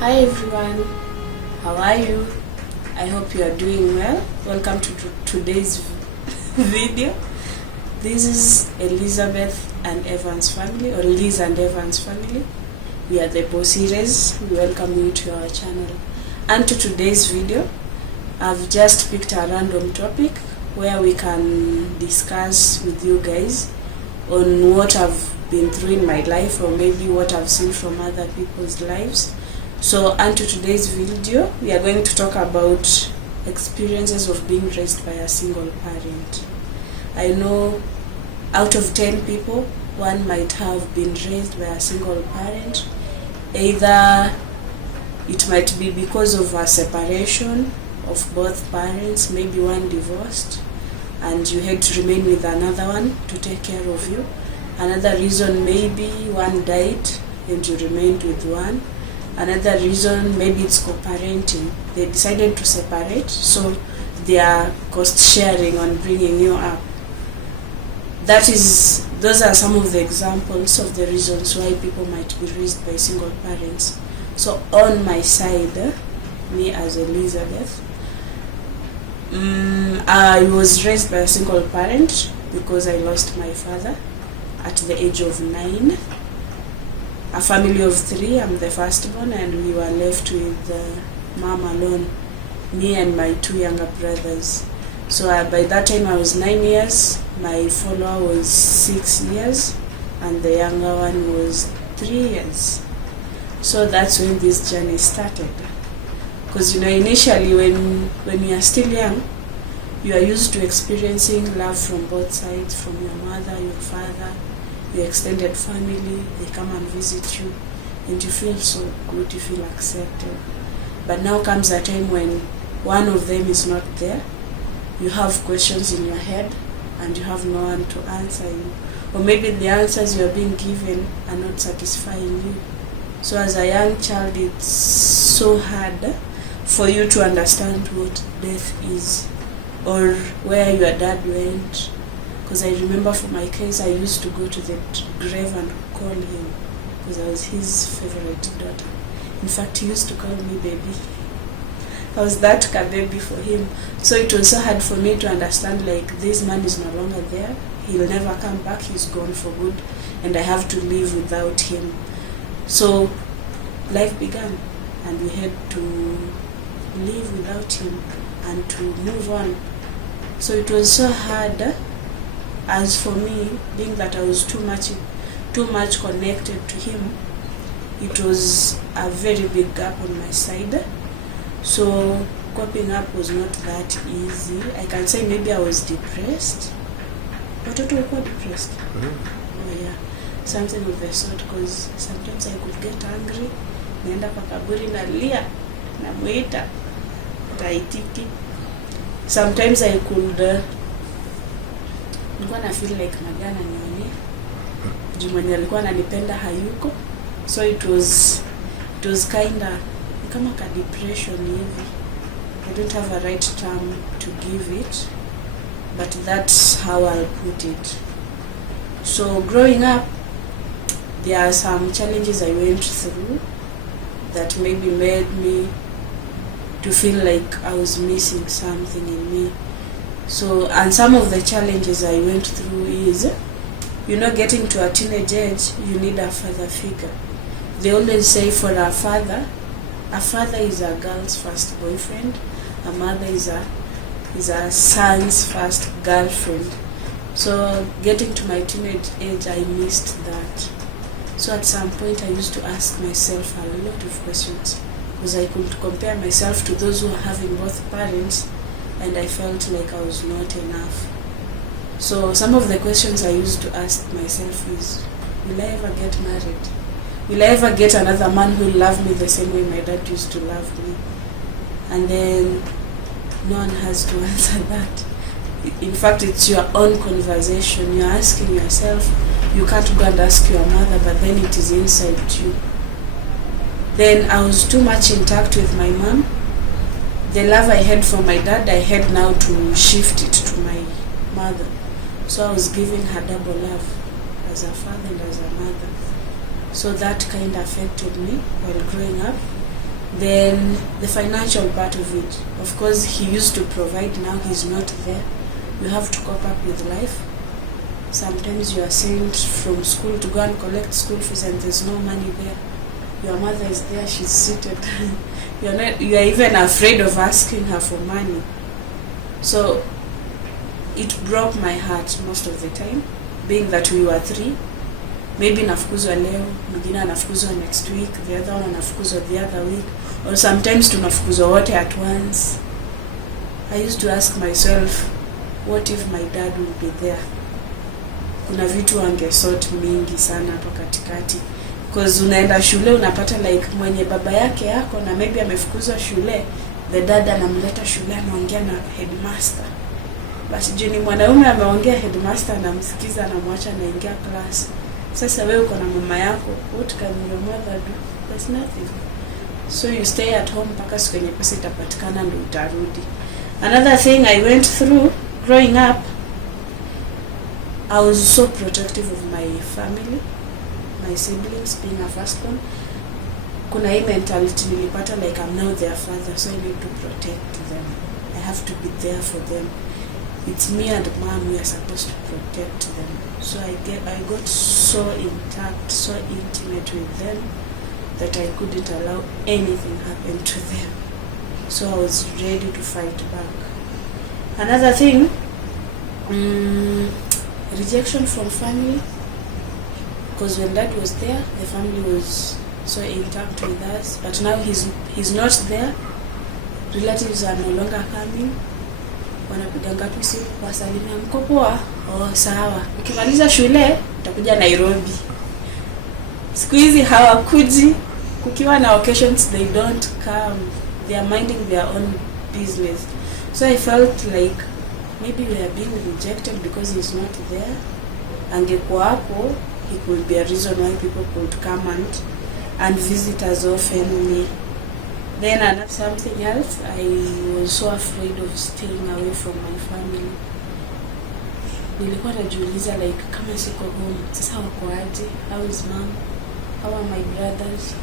Hi everyone, how are you? I hope you are doing well. Welcome to today's video. This is Elizabeth and Evan's family, or Liz and Evan's family. We are the BOSIRE'S. We welcome you to our channel. And to today's video, I've just picked a random topic where we can discuss with you guys on what I've been through in my life, or maybe what I've seen from other people's lives. So, and to today's video, we are going to talk about experiences of being raised by a single parent. I know out of 10 people, one might have been raised by a single parent. Either it might be because of a separation of both parents, maybe one divorced and you had to remain with another one to take care of you. Another reason, maybe one died and you remained with one. Another reason, maybe it's co-parenting. They decided to separate, so they are cost sharing on bringing you up. Those are some of the examples of the reasons why people might be raised by single parents. So on my side, me as Elizabeth, I was raised by a single parent because I lost my father at the age of 9. A family of 3, I'm the firstborn, and we were left with mom alone, me and my 2 younger brothers. So by that time I was 9 years, my follower was 6 years, and the younger one was 3 years. So that's when this journey started. Because initially when you are still young, you are used to experiencing love from both sides, from your mother, your father, your extended family. They come and visit you and you feel so good, you feel accepted. But now comes a time when one of them is not there. You have questions in your head and you have no one to answer you, or maybe the answers you are being given are not satisfying you. So as a young child, it's so hard for you to understand what death is or where your dad went. Because I remember for my case, I used to go to the grave and call him because I was his favorite daughter. In fact, he used to call me baby. I was that baby for him. So it was so hard for me to understand, like, this man is no longer there. He'll never come back. He's gone for good. And I have to live without him. So life began and we had to live without him and to move on. So it was so hard. As for me, being that I was too much connected to him, it was a very big gap on my side. So coping up was not that easy. I can say maybe I was depressed. Watoto walikuwa depressed? Oh yeah, something of the sort, because sometimes I could get angry, naenda kwa kaburi nalia, namuita, taitiki. Sometimes I could nilikuwa na feel like magana nione juu mwenye alikuwa ananipenda hayuko. So it was kinda kama ka depression hivi. I don't have a right term to give it, but that's how I'll put it. So growing up, there are some challenges I went through that maybe made me to feel like I was missing something in me. So, and some of the challenges I went through is, getting to a teenage age, you need a father figure. They always say for a father is a girl's first boyfriend, a mother is a son's first girlfriend. So getting to my teenage age, I missed that. So at some point I used to ask myself a lot of questions, because I could compare myself to those who are having both parents, and I felt like I was not enough. So some of the questions I used to ask myself is, will I ever get married? Will I ever get another man who will love me the same way my dad used to love me? And then no one has to answer that. In fact, it's your own conversation. You're asking yourself. You can't go and ask your mother, but then it is inside you. Then I was too much intact with my mom. The love I had for my dad, I had now to shift it to my mother. So I was giving her double love as a father and as a mother. So that kind of affected me while growing up. Then the financial part of it. Of course, he used to provide, now he's not there. You have to cope up with life. Sometimes you are sent from school to go and collect school fees and there's no money there. Your mother is there, she's seated. You are even afraid of asking her for money. So it broke my heart most of the time, being that we were 3. Maybe nafukuzwa leo, mwingine anafukuzwa next week, the other one anafukuzwa the other week, or sometimes tunafukuzwa wote at once. I used to ask myself, what if my dad would be there? Kuna vitu angesort mingi sana hapa katikati. Because unaenda shule unapata like mwenye baba yake yako na maybe amefukuzwa shule, the dad anamleta shule anaongea na headmaster. But juni mwanaume ameongea, headmaster anamsikiza, anamwacha anaingia class. Sasa wewe uko na mama yako, what can your mother do? There's nothing. So you stay at home mpaka siku yenye pesa itapatikana ndio utarudi. Another thing I went through growing up, I was so protective of my family, my siblings, being a firstborn. Kuna hii mentality nilipata like I'm now their father, so I need to protect them. I have to be there for them. It's me and mom, we are supposed to protect them. So I got so intact, so intimate with them that I couldn't allow anything happen to them. So I was ready to fight back. Another thing, rejection from family. Because when dad was there, the family was so intact with us. But now he's not there. Relatives are no longer coming. Wanapiganga tu simu kuwasalimia, mko poa? Oh, sawa. Ukimaliza shule utakuja Nairobi. Siku hizi hawakuji. Kukiwa na occasions they don't come. They are minding their own business. So I felt like maybe we are being rejected because he's not there. Angekuwa hapo, he could be a reason why people could come and visit us often. Then another something else, I was so afraid of staying away from my family. Nilikuwa najiuliza like kama siko home, sasa wako aje? How is mom? How are my brothers?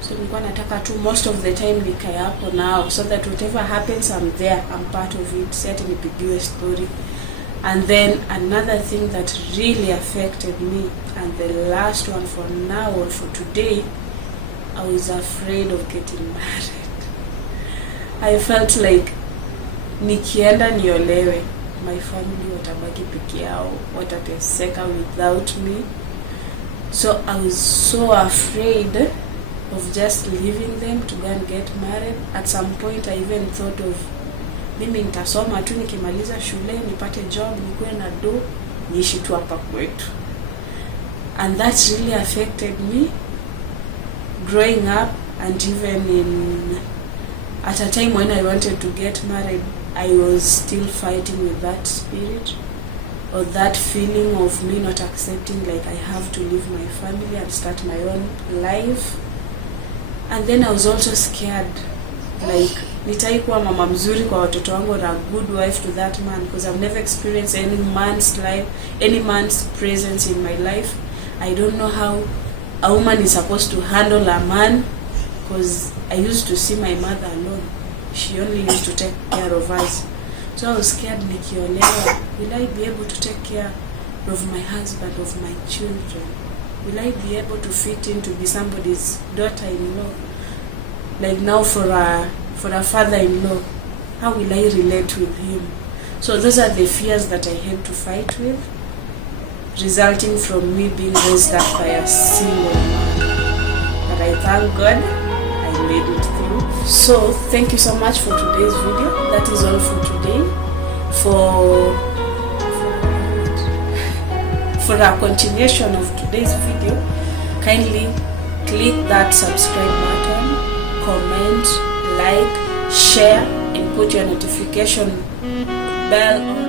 So nilikuwa nataka tu most of the time nikae hapo now, so that whatever happens I'm there, I'm part of it, set nipigiwe story. And then another thing that really affected me, and the last one for now or for today, I was afraid of getting married. I felt like nikienda niolewe, my family watabaki peke yao, watateseka without me. So I was so afraid of just leaving them to go and get married. At some point I even thought of mimi nitasoma tu, nikimaliza shule nipate job, nikuwe na do, niishi tu hapa kwetu. And that really affected me growing up, and even at a time when I wanted to get married, I was still fighting with that spirit, or that feeling of me not accepting like I have to leave my family and start my own life. And then I was also scared like nitaikuwa mama mzuri kwa watoto wangu, or a good wife to that man, because I've never experienced any man's life, any man's presence in my life. I don't know how a woman is supposed to handle a man, because I used to see my mother alone. She only used to take care of us. So I was scared, nikiolewa, will I be able to take care of my husband, of my children? Will I be able to fit in to be somebody's daughter-in-law? Like now for a father-in-law, how will I relate with him? So those are the fears that I had to fight with, resulting from me being raised up by a single man. But I thank God I made it through. So thank you so much for today's video. That is all for today. For a continuation of today's video, kindly click that subscribe button, comment, like, share, and put your notification bell on.